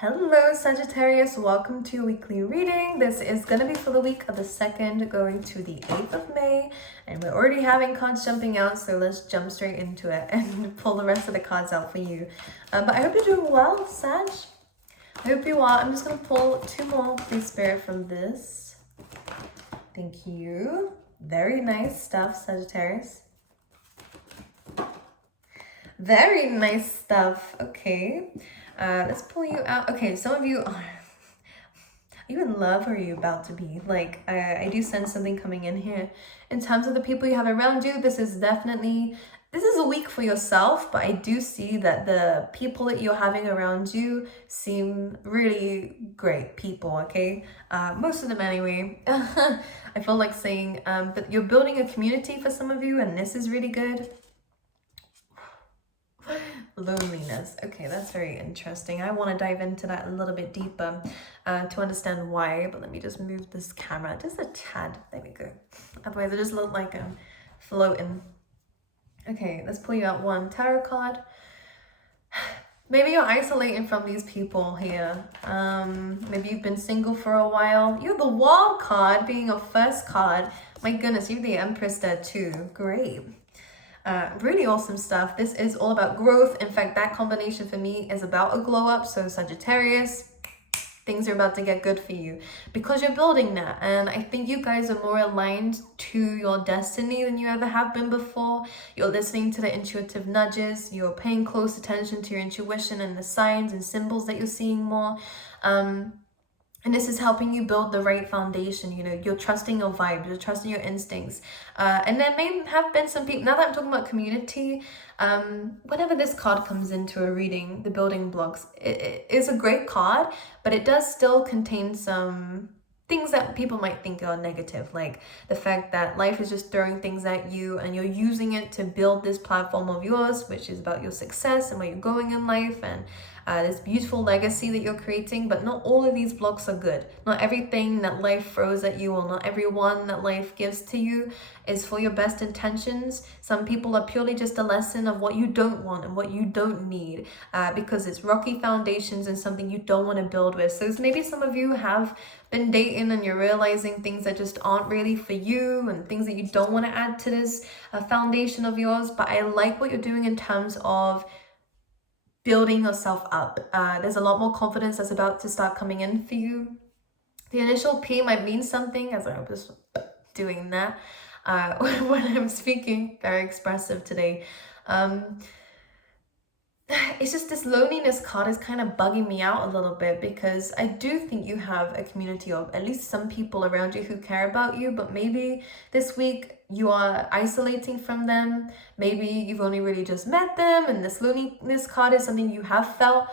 Hello Sagittarius, welcome to your weekly reading. This is going to be for the week of the 2nd going to the 8th of May, and we're already having cards jumping out, so let's jump straight into it and pull the rest of the cards out for you. But I hope you're doing well, Sag. I hope you are. I'm just going to pull 2 more, please, Spirit, from this. Thank you. Very nice stuff, Sagittarius. Very nice stuff. Okay. Let's pull you out. Okay, some of you are you in love, or are you about to be? Like, I do sense something coming in here. In terms of the people you have around you, this is a week for yourself, but I do see that the people that you're having around you seem really great people, okay? Most of them anyway. I feel like saying that you're building a community for some of you, and this is really good. Loneliness. Okay, that's very interesting. I want to dive into that a little bit deeper to understand why, but let me just move this camera just a tad. There we go. Otherwise I just look like I'm floating. Okay, let's pull you out 1 tarot card. Maybe you're isolating from these people here. Maybe you've been single for a while. You're the Wild card being your first card. My goodness, you're the Empress there too. Great. Really awesome stuff. This is all about growth. In fact, that combination for me is about a glow up. So Sagittarius, things are about to get good for you because you're building that. And I think you guys are more aligned to your destiny than you ever have been before. You're listening to the intuitive nudges. You're paying close attention to your intuition and the signs and symbols that you're seeing more. And this is helping you build the right foundation. You know, you're trusting your vibes, you're trusting your instincts. And there may have been some people, now that I'm talking about community, whenever this card comes into a reading, the building blocks, it is a great card, but it does still contain some things that people might think are negative, like the fact that life is just throwing things at you and you're using it to build this platform of yours, which is about your success and where you're going in life and this beautiful legacy that you're creating. But not all of these blocks are good. Not everything that life throws at you, or not everyone that life gives to you, is for your best intentions. Some people are purely just a lesson of what you don't want and what you don't need, because it's rocky foundations and something you don't want to build with. So maybe some of you have been dating and you're realizing things that just aren't really for you and things that you don't want to add to this foundation of yours. But I like what you're doing in terms of building yourself up. There's a lot more confidence that's about to start coming in for you. The initial P might mean something, as I was doing that when I'm speaking. Very expressive today. It's just this loneliness card is kind of bugging me out a little bit, because I do think you have a community of at least some people around you who care about you, but maybe this week you are isolating from them. Maybe you've only really just met them, and this loneliness card is something you have felt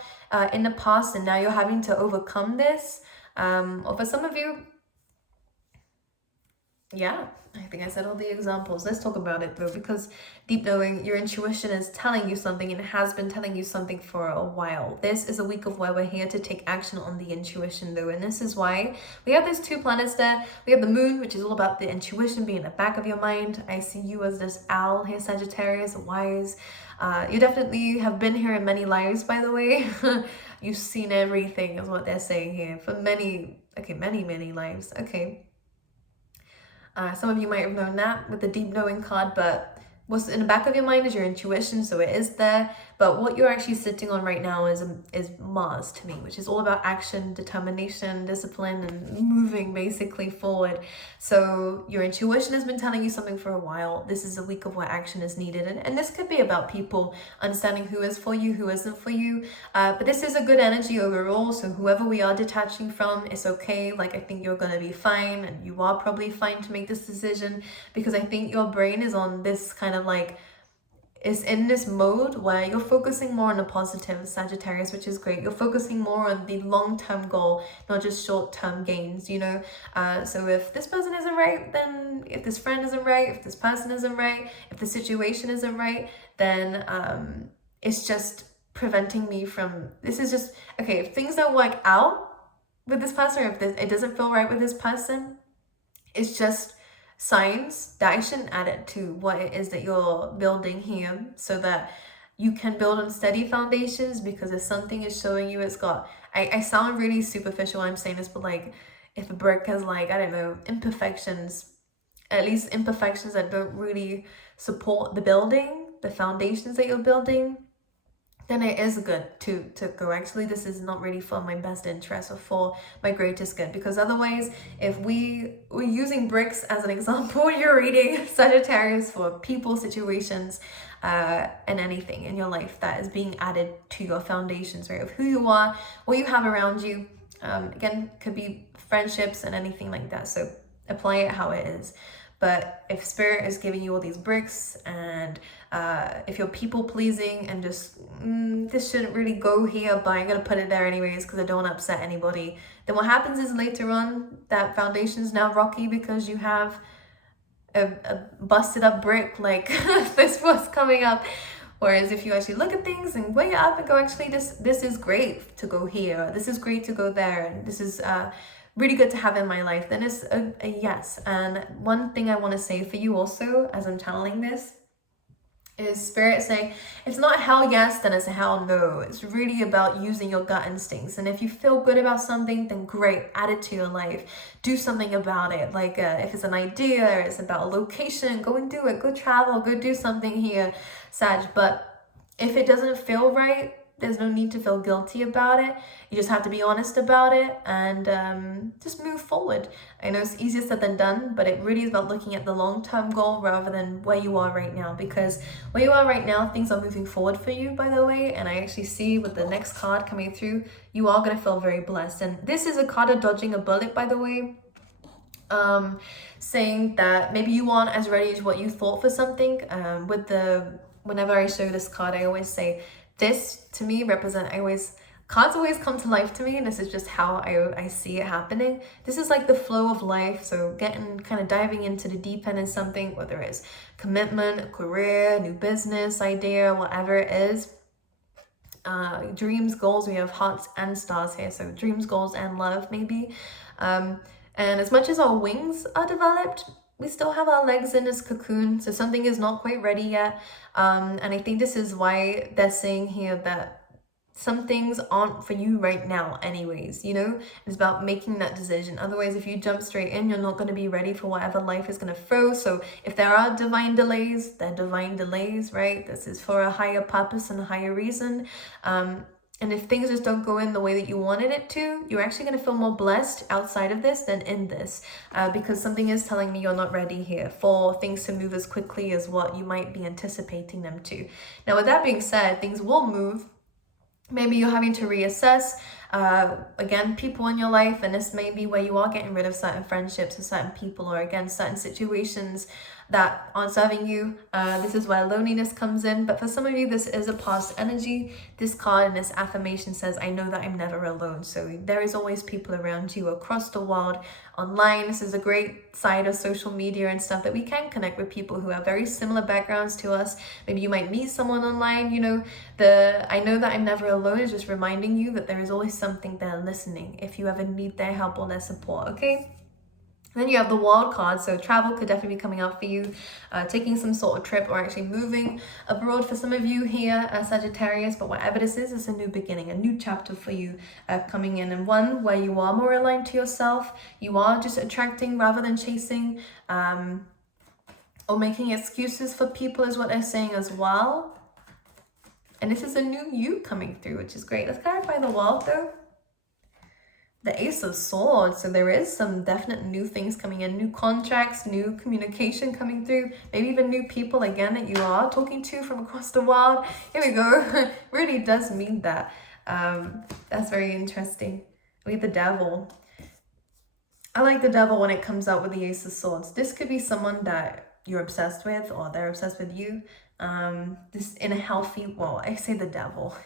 in the past, and now you're having to overcome this. Or for some of you, yeah, I think I said all the examples. Let's talk about it though, because deep knowing, your intuition is telling you something, and it has been telling you something for a while. This is a week of where we're here to take action on the intuition though, and this is why we have these 2 planets there. We have the moon, which is all about the intuition being in the back of your mind. I see you as this owl here, Sagittarius, wise. You definitely have been here in many lives, by the way. You've seen everything is what they're saying here for many lives. Okay. Some of you might have known that with the deep knowing card, but what's in the back of your mind is your intuition, so it is there. But what you're actually sitting on right now is Mars to me, which is all about action, determination, discipline, and moving basically forward. So your intuition has been telling you something for a while. This is a week of where action is needed, and this could be about people understanding who is for you, who isn't for you. But this is a good energy overall, so whoever we are detaching from, it's okay. Like, I think you're gonna be fine, and you are probably fine to make this decision, because I think your brain is on this kind of like, is in this mode where you're focusing more on the positive, Sagittarius, which is great. You're focusing more on the long-term goal, not just short-term gains, you know? So if this person isn't right, then if this friend isn't right, if this person isn't right, if the situation isn't right, then it's just preventing me from, this is just, okay, if things don't work out with this person, or if it doesn't feel right with this person, it's just signs that I shouldn't add it to what it is that you're building here, so that you can build on steady foundations, because if something is showing you it's got, I sound really superficial when I'm saying this, but like if a brick has like, I don't know, imperfections, at least imperfections that don't really support the building, the foundations that you're building, then it is good to go, actually, this is not really for my best interest or for my greatest good. Because otherwise, if we're using bricks as an example, you're reading Sagittarius for people, situations, and anything in your life that is being added to your foundations, right, of who you are, what you have around you. Again, could be friendships and anything like that, so apply it how it is. But if spirit is giving you all these bricks, and if you're people pleasing and just this shouldn't really go here, but I'm gonna put it there anyways because I don't want to upset anybody, then what happens is later on that foundation is now rocky because you have a busted up brick like this was coming up. Whereas if you actually look at things and weigh it up and go, actually this is great to go here, this is great to go there, and this is really good to have in my life, then it's a yes. And one thing I want to say for you also as I'm channeling this is spirit saying it's not a hell yes, then it's a hell no. It's really about using your gut instincts, and if you feel good about something, then great, add it to your life, do something about it. Like if it's an idea, it's about a location, go and do it, go travel, go do something here, Sag. But if it doesn't feel right, there's no need to feel guilty about it. You just have to be honest about it and just move forward. I know it's easier said than done, but it really is about looking at the long-term goal rather than where you are right now. Because where you are right now, things are moving forward for you, by the way. And I actually see with the next card coming through, you are going to feel very blessed. And this is a card of dodging a bullet, by the way. Saying that maybe you aren't as ready as what you thought for something. Whenever I show this card, I always say, this to me cards always come to life to me, and this is just how I see it happening. This is like the flow of life, so diving into the deep end in something, whether it's commitment, a career, new business idea, whatever it is. Dreams, goals, we have hearts and stars here, so dreams, goals, and love maybe. And as much as our wings are developed, we still have our legs in this cocoon, so something is not quite ready yet. And I think this is why they're saying here that some things aren't for you right now anyways, It's about making that decision. Otherwise, if you jump straight in, you're not going to be ready for whatever life is going to throw. So if there are divine delays, they're divine delays, right? This is for a higher purpose and a higher reason. And if things just don't go in the way that you wanted it to, you're actually going to feel more blessed outside of this than in this, because something is telling me you're not ready here for things to move as quickly as what you might be anticipating them to. Now, with that being said, things will move. Maybe you're having to reassess, again, people in your life, and this may be where you are getting rid of certain friendships with certain people, or again, certain situations that aren't serving you. This is where loneliness comes in, but for some of you, this is a past energy. This card and this affirmation says, I know that I'm never alone. So there is always people around you across the world, online. This is a great side of social media and stuff that we can connect with people who have very similar backgrounds to us. Maybe you might meet someone online, I know that I'm never alone is just reminding you that there is always something there listening if you ever need their help or their support, okay? Then you have the World card, so travel could definitely be coming out for you, taking some sort of trip or actually moving abroad for some of you here, Sagittarius. But whatever this is, it's a new beginning, a new chapter for you coming in, and one where you are more aligned to yourself. You are just attracting rather than chasing, or making excuses for people is what they're saying as well. And this is a new you coming through, which is great. Let's clarify the World though. The Ace of Swords, so there is some definite new things coming in, new contracts, new communication coming through, maybe even new people again that you are talking to from across the world. Here we go. Really does mean that. That's very interesting. We have the Devil. I like the Devil when it comes out with the Ace of Swords. This could be someone that you're obsessed with, or they're obsessed with you. This in a healthy, well, I say the Devil.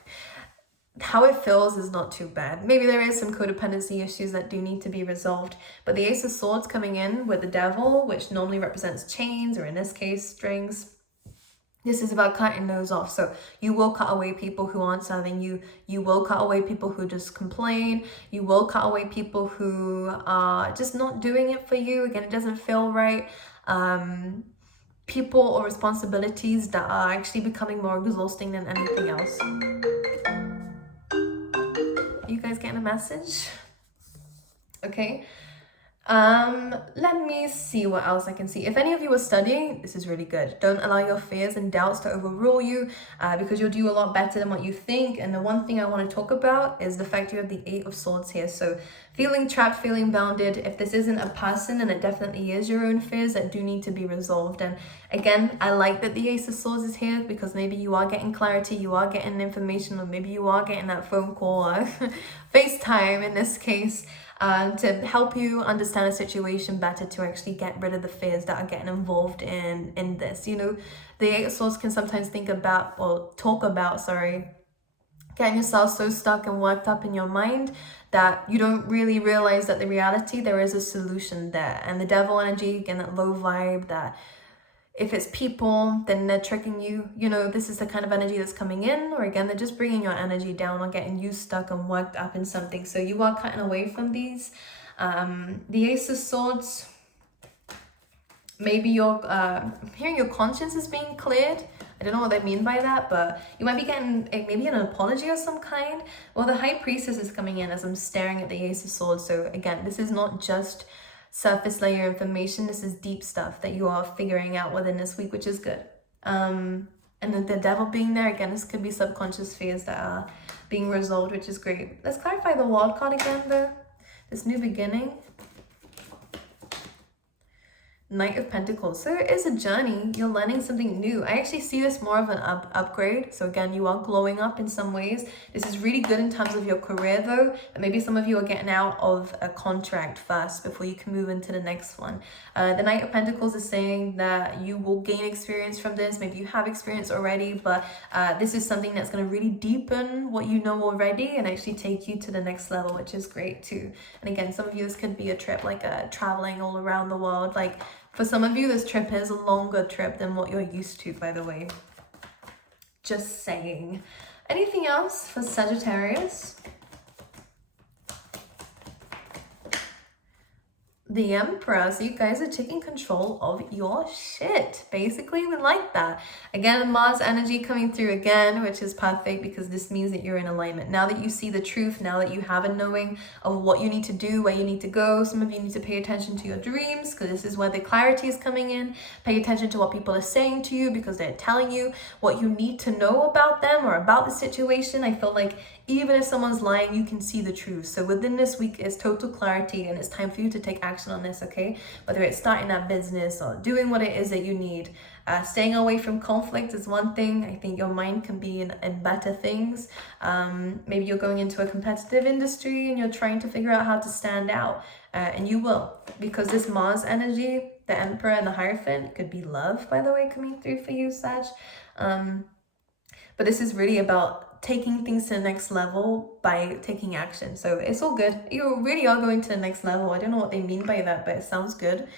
How it feels is not too bad. Maybe there is some codependency issues that do need to be resolved, but the Ace of Swords coming in with the Devil, which normally represents chains, or in this case, strings. This is about cutting those off. So you will cut away people who aren't serving you. You will cut away people who just complain. You will cut away people who are just not doing it for you. Again, it doesn't feel right. people or responsibilities that are actually becoming more exhausting than anything else. Are you guys getting a message? Okay. Let me see what else I can see. If any of you are studying, this is really good. Don't allow your fears and doubts to overrule you, because you'll do a lot better than what you think. And the one thing I want to talk about is the fact you have the 8 of Swords here. So feeling trapped, feeling bounded. If this isn't a person, then it definitely is your own fears that do need to be resolved. And again, I like that the Ace of Swords is here, because maybe you are getting clarity, you are getting information, or maybe you are getting that phone call or FaceTime in this case, to help you understand a situation better, to actually get rid of the fears that are getting involved in this. You know, the 8 of Swords can sometimes talk about getting yourself so stuck and worked up in your mind that you don't really realize that the reality, there is a solution there. And the devil energy, again, that low vibe, that if it's people, then they're tricking you. You know, this is the kind of energy that's coming in, or again, they're just bringing your energy down or getting you stuck and worked up in something. So you are cutting away from these. The Ace of Swords, maybe you're hearing your conscience is being cleared. I don't know what they mean by that, but you might be getting maybe an apology of some kind. Well, the High Priestess is coming in as I'm staring at the Ace of Swords. So again, this is not just surface layer information. This is deep stuff that you are figuring out within this week, which is good. And then the devil being there, again, this could be subconscious fears that are being resolved, which is great. Let's clarify the wild card again, though. This new beginning. Knight of Pentacles. So it is a journey. You're learning something new. I actually see this more of an upgrade. So again, you are glowing up in some ways. This is really good in terms of your career, though. And maybe some of you are getting out of a contract first before you can move into the next one. The Knight of Pentacles is saying that you will gain experience from this. Maybe you have experience already, but this is something that's going to really deepen what you know already and actually take you to the next level, which is great too. And again, some of you, this could be a trip, like traveling all around the world. Like, for some of you, this trip is a longer trip than what you're used to, by the way. Just saying. Anything else for Sagittarius? The Emperor. So you guys are taking control of your shit. Basically, we like that. Again, Mars energy coming through again, which is perfect because this means that you're in alignment. Now that you see the truth, now that you have a knowing of what you need to do, where you need to go, some of you need to pay attention to your dreams, because this is where the clarity is coming in. Pay attention to what people are saying to you, because they're telling you what you need to know about them or about the situation. I feel like even if someone's lying, you can see the truth. So within this week is total clarity, and it's time for you to take action on this, okay? Whether it's starting that business or doing what it is that you need. Staying away from conflict is one thing. I think your mind can be in better things. Maybe you're going into a competitive industry and you're trying to figure out how to stand out. And you will, because this Mars energy, the Emperor and the Hierophant, could be love, by the way, coming through for you, Sag. But this is really about taking things to the next level by taking action. So it's all good. You really are going to the next level. I don't know what they mean by that, but it sounds good.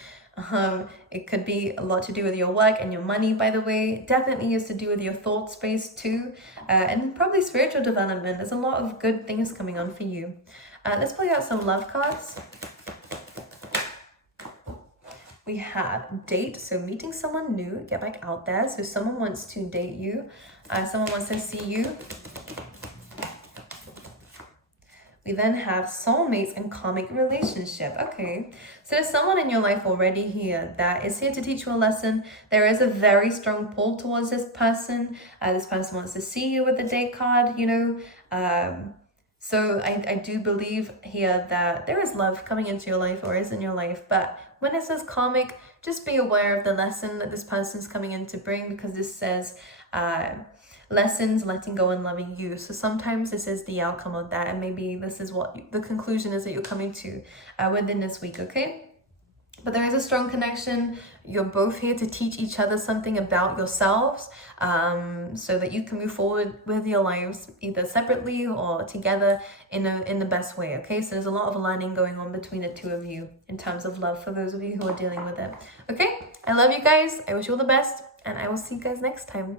It could be a lot to do with your work and your money, by the way. Definitely is to do with your thought space too. And probably spiritual development. There's a lot of good things coming on for you. Let's play out some love cards. We have date, so meeting someone new, get back out there. So someone wants to date you. Someone wants to see you. We then have soulmates and karmic relationship. Okay, so there's someone in your life already here that is here to teach you a lesson. There is a very strong pull towards this person. This person wants to see you with the date card, you know. So I do believe here that there is love coming into your life or is in your life. But when it says karmic, just be aware of the lesson that this person's coming in to bring, because this says lessons, letting go and loving you. So sometimes this is the outcome of that, and maybe this is what the conclusion is that you're coming to within this week, okay? But there is a strong connection. You're both here to teach each other something about yourselves, so that you can move forward with your lives either separately or together in the best way, okay? So there's a lot of learning going on between the two of you in terms of love for those of you who are dealing with it, okay? I love you guys. I wish you all the best, and I will see you guys next time.